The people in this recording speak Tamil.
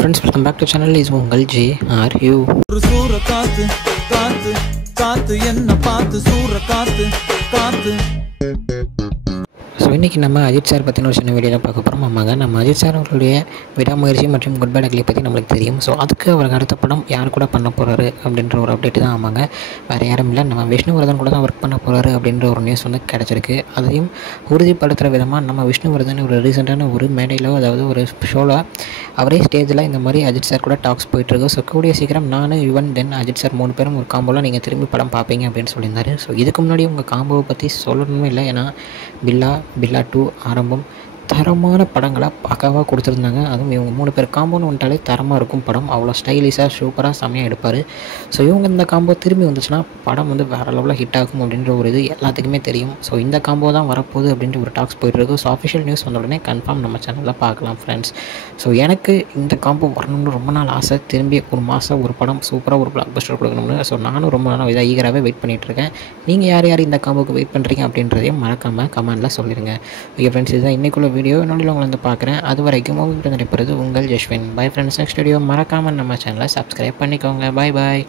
Hello friends, welcome back to channel. Is Ungal J. Are you? ஒரு சூற காத்து காத்து காத்து என்ன பார்த்து சூற காத்து காத்து. ஸோ இன்றைக்கி நம்ம அஜித் சார் பற்றின ஒரு சின்ன வீடியோ தான் பார்க்க போகிறோம். ஆமாங்க, நம்ம அஜித் சார் அவர்களுடைய விடாமுயற்சி மற்றும் குட் பேட் அக்லி பற்றி நம்மளுக்கு தெரியும். ஸோ அதுக்கு அவருக்கு அடுத்த படம் யார் கூட பண்ண போகிறாரு அப்படின்ற ஒரு அப்டேட் தான். ஆமாங்க, வேறு யாரும் இல்லை, நம்ம விஷ்ணுவர்தன் கூட தான் ஒர்க் பண்ண போகிறாரு அப்படின்ற ஒரு நியூஸ் வந்து கிடச்சிருக்கு. அதையும் உறுதிப்படுத்துகிற விதமாக நம்ம விஷ்ணுவர்தன் ஒரு ரீசெண்டான ஒரு மேடையில், அதாவது ஒரு ஷோவில் அவரே ஸ்டேஜில் இந்த மாதிரி அஜித் சார் கூட டாக்ஸ் போயிட்டுருக்கு. ஸோ கூடிய சீக்கிரம் நான் யுவன் தென் அஜித் சார் 3 பேரும் ஒரு காம்போவில் நீங்கள் திரும்பி படம் பார்ப்பீங்க அப்படின்னு சொல்லியிருந்தாரு. ஸோ இதுக்கு முன்னாடி உங்கள் காம்போவை பற்றி சொல்லணுமே இல்லை, ஏன்னா பில்லா 2 ஆரம்பம் தரமான படங்களை பக்காவாக கொடுத்துருந்தாங்க. அதுவும் இவங்க 3 பேர் காம்போன்னு வந்துட்டாலே தரமாக இருக்கும் படம். அவ்வளோ ஸ்டைலிஷாக சூப்பராக செம்மையாக எடுப்பார். ஸோ இவங்க இந்த காம்போ திரும்பி வந்துச்சுன்னா படம் வந்து வேறு லெவலில் ஹிட் ஆகும் அப்படின்ற ஒரு இது எல்லாத்துக்குமே தெரியும். ஸோ இந்த காம்போ தான் வரப்போகுது அப்படின்ற ஒரு டாக்ஸ் போயிட்டுருக்கு. ஸோ அஃபிஷியல் நியூஸ் வந்த உடனே கன்ஃபார்ம் நம்ம சேனலில் பார்க்கலாம் ஃப்ரெண்ட்ஸ். ஸோ எனக்கு இந்த காம்போ வரணும்னு ரொம்ப நாள் ஆசை. திரும்பி ஒரு மாதம் ஒரு படம் சூப்பராக ஒரு பிளாக் பஸ்டர் கொடுக்கணும்னு. ஸோ நானும் ரொம்ப நாளாக இதாக ஈகராகவே வெயிட் பண்ணிகிட்ருக்கேன். நீங்கள் யார் யார் இந்த காம்போக்கு வெயிட் பண்ணுறீங்க அப்படின்றதையும் மறக்காமல் கமெண்டில் சொல்லிடுங்க. ஓகே ஃப்ரெண்ட்ஸ், இதுதான் இன்றைக்குள்ள வீடியோ. என்னோட உங்களை வந்து பார்க்குறேன். அது வரைக்கும் உங்களுக்கு நடைபெறுது உங்கள் Jaswin. Bye friends. Next video மறக்காமல் நம்ம சேனலை சப்ஸ்கிரைப் பண்ணிக்கோங்க. பாய் பாய்.